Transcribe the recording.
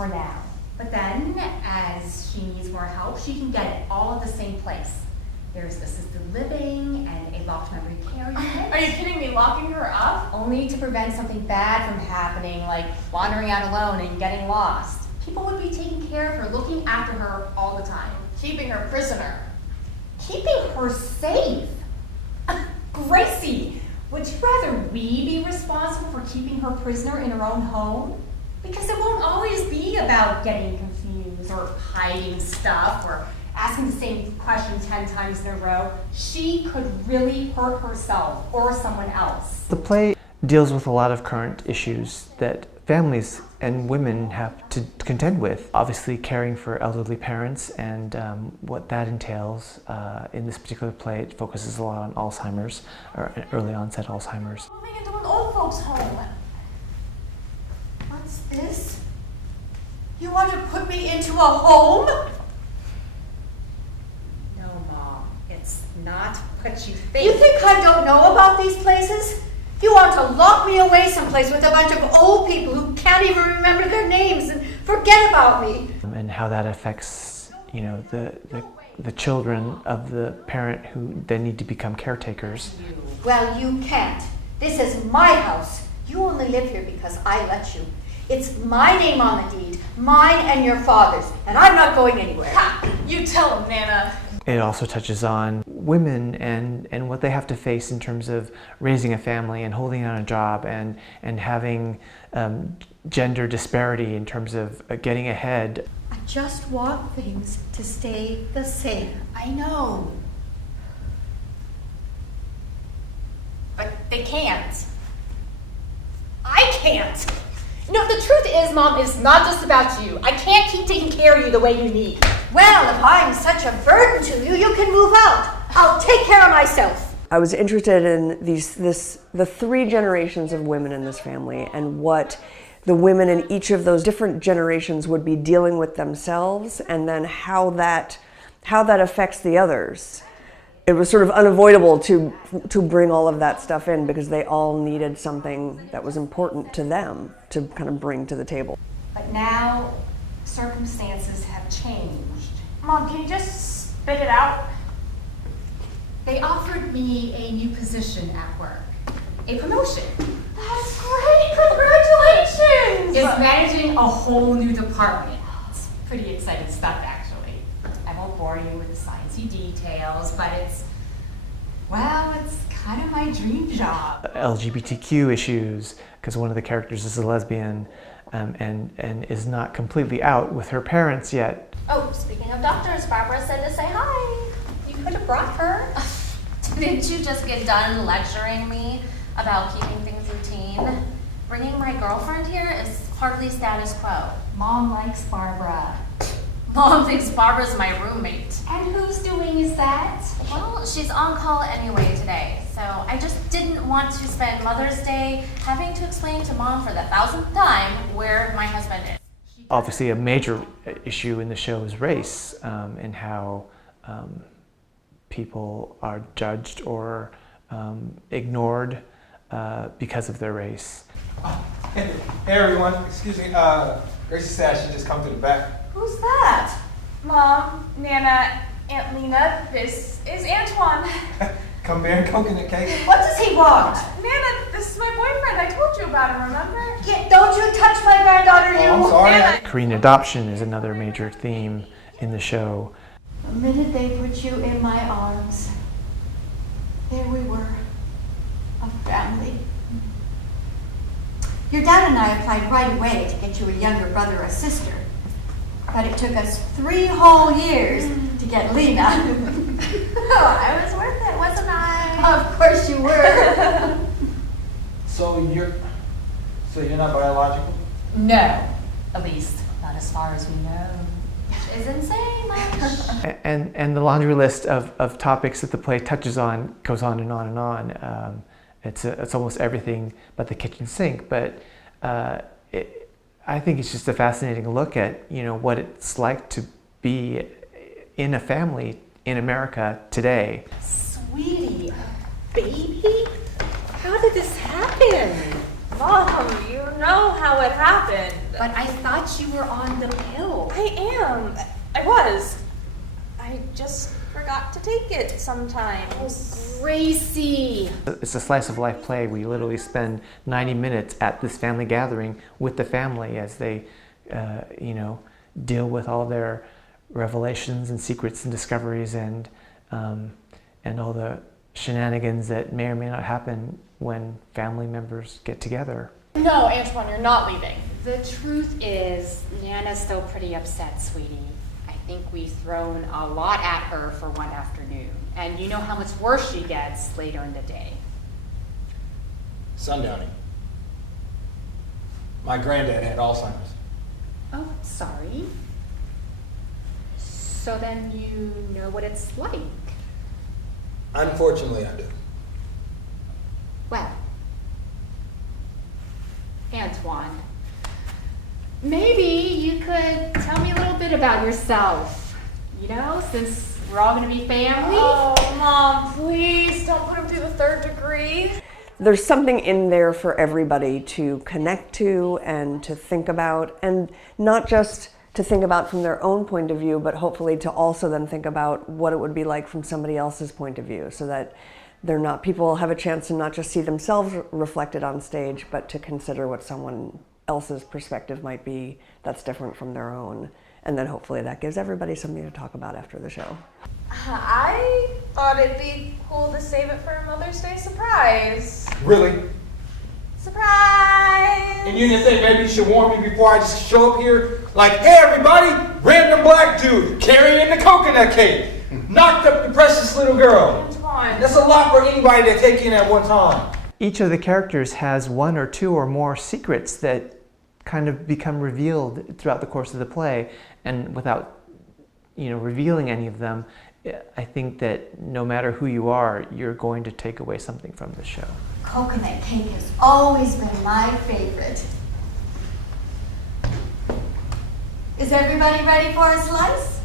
for now. But then, as she needs more help, she can get it all at the same place. There's assisted living and a locked memory care unit. Are you kidding me? Locking her up? Only to prevent something bad from happening, like wandering out alone and getting lost. People would be taking care of her, looking after her all the time. Keeping her prisoner. Keeping her safe. Gracie, would you rather we be responsible for keeping her prisoner in her own home? Because it won't always be about getting confused or hiding stuff or asking the same question 10 times in a row. She could really hurt herself or someone else. The play deals with a lot of current issues that families and women have to contend with. Obviously, caring for elderly parents and what that entails. In this particular play, it focuses a lot on Alzheimer's, or early onset Alzheimer's. Moving into an old folks' home. What's this? You want to put me into a home? No, Mom, it's not what you think. You think I don't know about these places? You want to lock me away someplace with a bunch of old people who can't even remember their names and forget about me. And how that affects, you know, the children of the parent who then need to become caretakers. Well, you can't. This is my house. You only live here because I let you. It's my name on the deed, mine and your father's, and I'm not going anywhere. Ha! You tell him, Nana. It also touches on women and what they have to face in terms of raising a family and holding down a job and having gender disparity in terms of getting ahead. I just want things to stay the same. I know. But they can't. I can't. No, the truth is, Mom, it's not just about you. I can't keep taking care of you the way you need. Well, if I'm such a burden to you, you can move out. I'll take care of myself. I was interested in the three generations of women in this family and what the women in each of those different generations would be dealing with themselves, and then how that affects the others. It was sort of unavoidable to bring all of that stuff in because they all needed something that was important to them to kind of bring to the table. But now, circumstances have changed. Mom, can you just spit it out? They offered me a new position at work, a promotion. That's great! Congratulations! It's managing a whole new department. It's pretty exciting stuff, actually. I won't bore you with the sciencey details, but it's kind of my dream job. LGBTQ issues, because one of the characters is a lesbian and is not completely out with her parents yet. Oh, speaking of doctors, Barbara said to say hi. You could have brought her. Didn't you just get done lecturing me about keeping things routine? Bringing my girlfriend here is hardly status quo. Mom likes Barbara. Mom thinks Barbara's my roommate. And whose doing is that? Well, she's on call anyway today, so I just didn't want to spend Mother's Day having to explain to Mom for the 1000th time where my husband is. Obviously, a major issue in the show is race and how people are judged or ignored because of their race. Hey everyone, excuse me, Gracie said I should just come to the back. Who's that? Mom, Nana, Aunt Lena, this is Antoine. Come bear coconut cake. What does he want? Nana, this is my boyfriend. I told you about him, remember? Don't you touch my granddaughter, you! Oh, I'm sorry. Nana. Korean adoption is another major theme in the show. The minute they put you in my arms, there we were, a family. Your dad and I applied right away to get you a younger brother or sister. But it took us 3 whole years to get Lena. Oh, I was worth it, wasn't I? Of course you were. So you're not biological? No, at least not as far as we know. Which isn't saying much. And the laundry list of topics that the play touches on goes on and on and on. It's almost everything but the kitchen sink, but I think it's just a fascinating look at, you know, what it's like to be in a family in America today. Sweetie, baby? How did this happen? Mom, you know how it happened. But I thought you were on the pill. I am. I was. I just forgot to take it sometimes. Gracie. It's a slice of life play. We literally spend 90 minutes at this family gathering with the family as they, deal with all their revelations and secrets and discoveries and all the shenanigans that may or may not happen when family members get together. No, Antoine, you're not leaving. The truth is, Nana's still pretty upset, sweetie. I think we've thrown a lot at her for one afternoon. And you know how much worse she gets later in the day. Sundowning. My granddad had Alzheimer's. Oh, sorry. So then you know what it's like? Unfortunately, I do. Well, Antoine, maybe you could tell me a little bit about yourself. You know, since we're all going to be family. Oh, Mom, please don't put him through the 3rd degree. There's something in there for everybody to connect to and to think about, and not just to think about from their own point of view, but hopefully to also then think about what it would be like from somebody else's point of view, so that people have a chance to not just see themselves reflected on stage, but to consider what someone else's perspective might be that's different from their own. And then hopefully that gives everybody something to talk about after the show. I thought it'd be cool to save it for a Mother's Day surprise. Really? Surprise! And you didn't think maybe you should warn me before I just show up here? Like, hey everybody, random black dude carrying the coconut cake. Knocked up the precious little girl. Antoine. That's a lot for anybody to take in at one time. Each of the characters has one or two or more secrets that kind of become revealed throughout the course of the play, and without revealing any of them, I think that no matter who you are, you're going to take away something from the show. Coconut cake has always been my favorite. Is everybody ready for a slice?